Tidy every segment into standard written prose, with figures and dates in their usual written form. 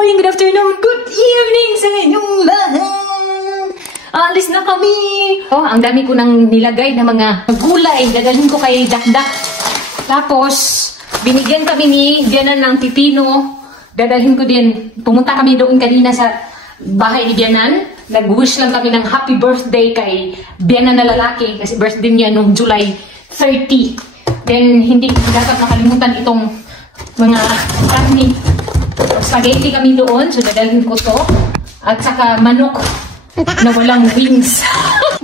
morning, good afternoon, good evening sa inyong lahat. Alis na kami. Oh, ang dami ko nang nilagay na mga gulay. Dadalhin ko kay Dakdak. Tapos, binigyan kami ni Diana ng pipino. Dadalhin ko din. Pumunta kami doon kanina sa bahay ni Dianan. Nag-wish lang kami ng happy birthday kay Diana na lalaki. Kasi birthday niya noong July 30. Then, hindi dapat makalimutan itong mga karni. Spaghetti kami doon. So, dadalhin ko to. At saka manok na walang wings.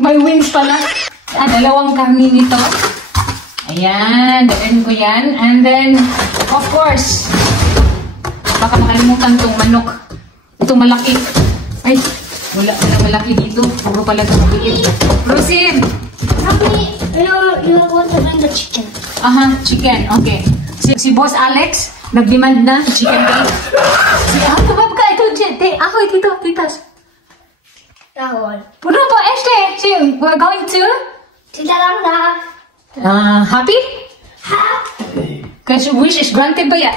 May wings pala. Dalawang karni nito. Ayan. Dadalhin ko yan. And then, of course, baka makalimutan itong manok. Itong malaki. Ay, wala malaki dito. Puro pala ito maliit. Rosin! Mommy, you want to bring the chicken. Aha, chicken. Okay. Si Boss Alex, nag-demand na chicken bake. Tumab ka ito, Jete. Ahoy, dito, titas. That one. Puno po, we're going to? Tita Lambda. Happy? Happy. Kasi wish is granted ba yan?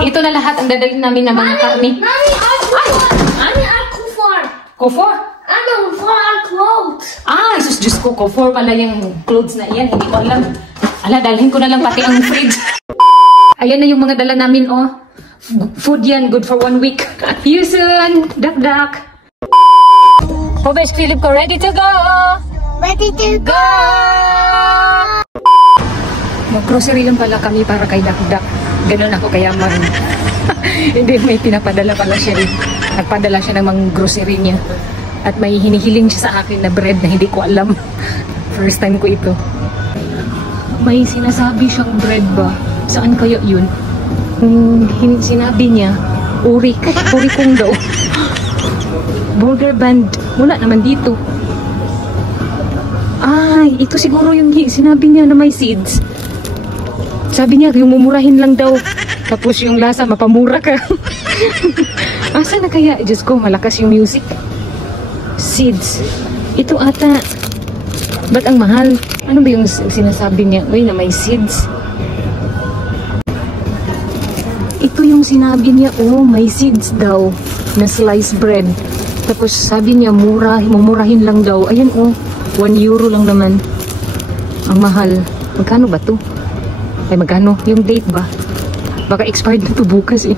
Ito na lahat ang dadalhin namin ng mga karni. Mommy, our kufor. Kufor? Ano, for our clothes. Diyos ko, kufor pala yung clothes na yan. Hindi ko alam. Dalhin ko na lang pati ang fridge. Ayan na yung mga dala namin, oh. Food yan, good for 1 week. See you soon, Dakdak. Pobes, Philip ko, ready to go! Ready to go! Mag-grocery lang pala kami para kay Dakdak. Ganun ako kayaman. Hindi, may pinapadala pala siya rin. Nagpadala siya ng mga grocery niya. At may hinihiling siya sa akin na bread na hindi ko alam. First time ko ito. May sinasabi siyang bread ba? Saan kaya yun? Sinabi niya, uri kong daw. Burger band. Wala naman dito. Ito siguro yung sinabi niya na may seeds. Sabi niya, yung mumurahin lang daw. Tapos yung lasa, mapamura ka. Asa na kaya? Diyos ko, malakas yung music. Seeds. Ito ata. Ba't ang mahal? Ano ba yung sinasabi niya? Uy, na may seeds. Ito yung sinabi niya, may seeds daw na sliced bread. Tapos sabi niya, mumurahin lang daw. Ayan, 1 euro lang naman. Ang mahal. Magkano ba to? Ay, magkano? Yung date ba? Baka expired na to bukas eh.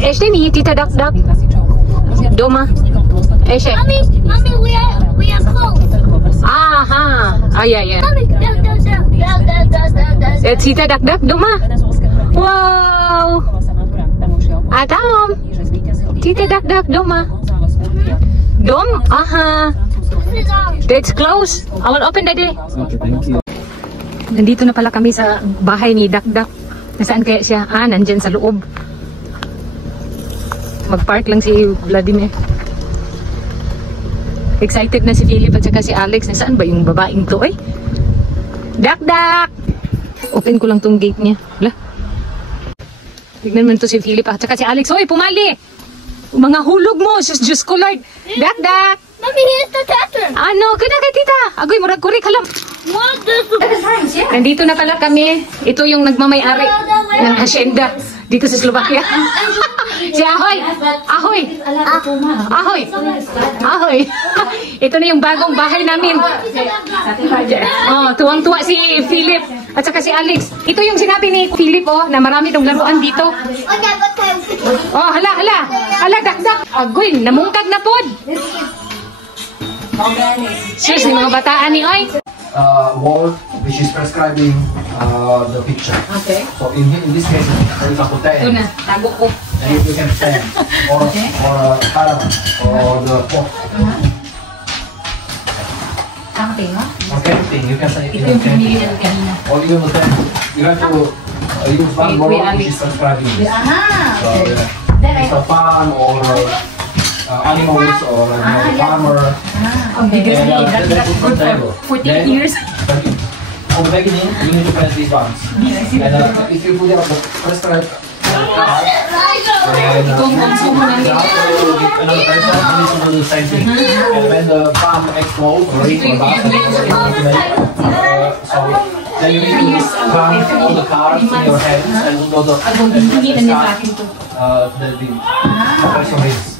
Este ni Tita Dakdak. Doma. Este. Mommy, we are close. Aha. Yeah. Mommy, Tita Dakdak, Doma. Wow. Atam. Tita Dakdak, Doma. Dom. Aha. That's close. I will open the day. Okay, thank you. Nandito na pala kami sa bahay ni Dakdak. Nasaan kaya siya? Nandyan sa loob. Mag-park lang si Vladimir. Excited na si Philip at saka si Alex. Nasaan ba yung babaeng to eh? Dakdak! Open ko lang tong gate niya. Wala. Tignan mo to si Philip at saka si Alex. Hoy, pumali! Mga hulog mo! Diyos ko Lord! Dakdak! Mommy, here's the pattern. Kana kay tita? Agoy, murag kuri ka lang. What this? Nandito na pala kami. Ito yung nagmamay-ari ng hacienda dito sa Slovakia. Si Ahoy! Ahoy! Ahoy! Ahoy! Ito na yung bagong bahay namin. Tuwang-tuwa si Philip at saka si Alex. Ito yung sinabi ni Philip na marami ng laruan dito. Hala, Dakdak. Agoy, namungkag na pod. Seriously, mga bataan ni Oy. Wall which is prescribing the picture. Okay. So in this case, for example, 10. Ito na, tago ko. And you can 10 or caravan or the pot. Something, no? Okay, anything you can say. Ito yung pinili natin kanina. Or even the 10. You have to use one wall which is prescribing this. So yeah, it's a farm or animals or farmer. Because And, that's good for 14 years. On the beginning, you need to press these buttons. And if you put it on the prescribed card, and after you get another person, you need to do the same thing. And when the farm explodes or reach or so then you need to come all the cards in your hands and all the Hindi na niya sa akin to. the person is.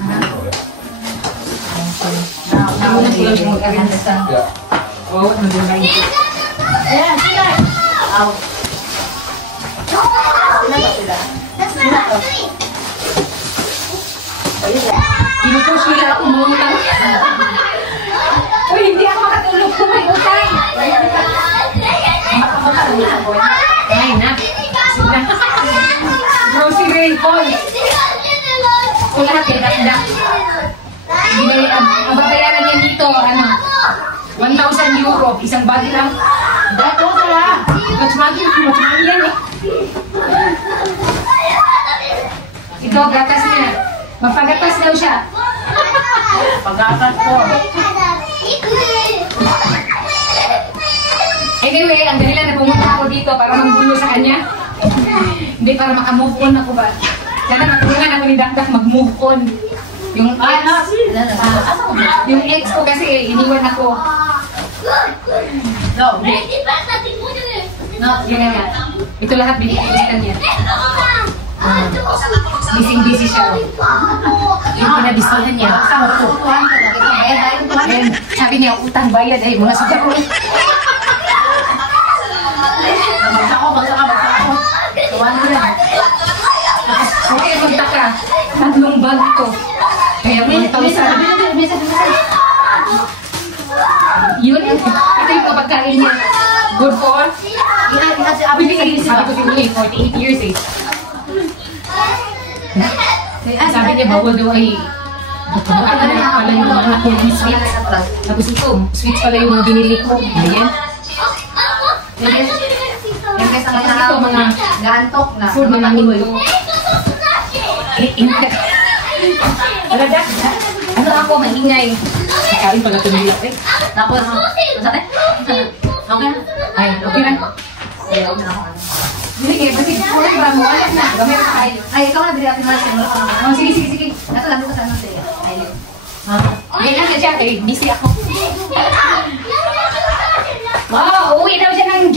Yeah. Oh, nagulay ito. Pinupush nila ako umutang. Uy, hindi ako makatulog kung may utang. Ay, na. Grocery Paul. O lahat yung dakdak. Ang babayaran niya dito, 1,000 euro. Isang bag lang. Dato ka lang. Matmagi yan eh. Ito, gatas niya. Magpagatas daw siya. Pagatas ko. Anyway, ang dali lang na pumunta ako dito para manggulo sa kanya. Hindi, para makamove on ako ba. Sana matulungan ako ni Dakdak mag-move on. Yung ex ko kasi iniwan ako. No. Yun nga. Ito lahat binibigyan niya. Busy siya. Yung pinabistuhan niya. And sabi niya, utang bayad ay mga suga ko. Bagsak ako. Tuwan ko lang. Okay, magtaka. 3 bag ko. Kaya 1,000. Yun, ito yung kapagkain niya. Good for? Sabi ko si 48 years eh. Sabi niya, bawal daw ay pala yung mga cold sweets. Tapos ito, sweets pala yung binili ko. Ayan. Tapos ito, mga food, mga minuto. Aladak, ano ako, maingay. Kain pala tumilak eh. Tapos, masakit? Okay na? Ay, okay na. Sige, kasi kulay ba mo? Alas na, gamit ka. Ay, ikaw na, dili natin malas. Sige. Nato lang dito sa ano sa'yo. Ganyan na siya, eh, busy ako. Wow, uwi daw siya ng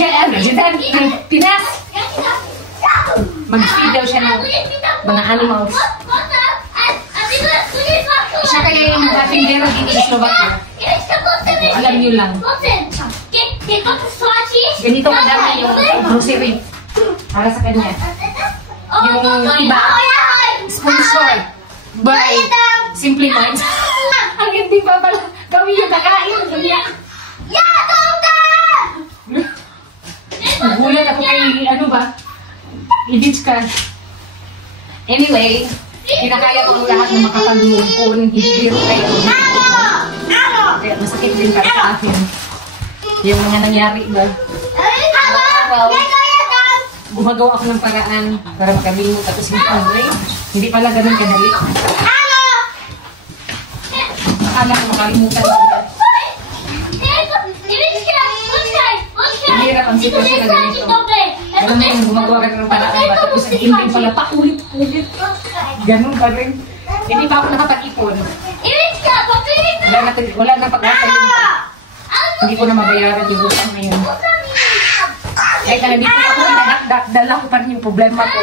Pinas. Mag-feed daw siya ng mga animals. Siya kaya yung patindero dito sa Slovakia. Alam niyo lang. Ganito kadami yung grocery para sa kanya. Yung iba, sponsor by Simply Minds. Ang hindi pa pala kami yung nakain. Nagulat ako kay ano ba? I-ditch ka. Anyway, kinakaya ko lahat ng makapag-move-on. Hindi biro kayo. Kaya masakit din para sa akin. Yung mga nangyari ba? Well, gumagawa ako ng paraan para makalimot ako sa mga hindi pala ganun kadali. Akala ko makalimutan ko. Mahirap ang sitwasyon na ganito. Ganun na yung gumagawa ka ng paraan ba? Tapos hindi pala paulit-ulit. Ganun pa rin. Hindi pa ako nakapag-ipon. Wala na pag-asa yun. Hindi ko na mabayaran yung utang na yun. Kahit na nandito ako, dala ko pa rin yung problema ko.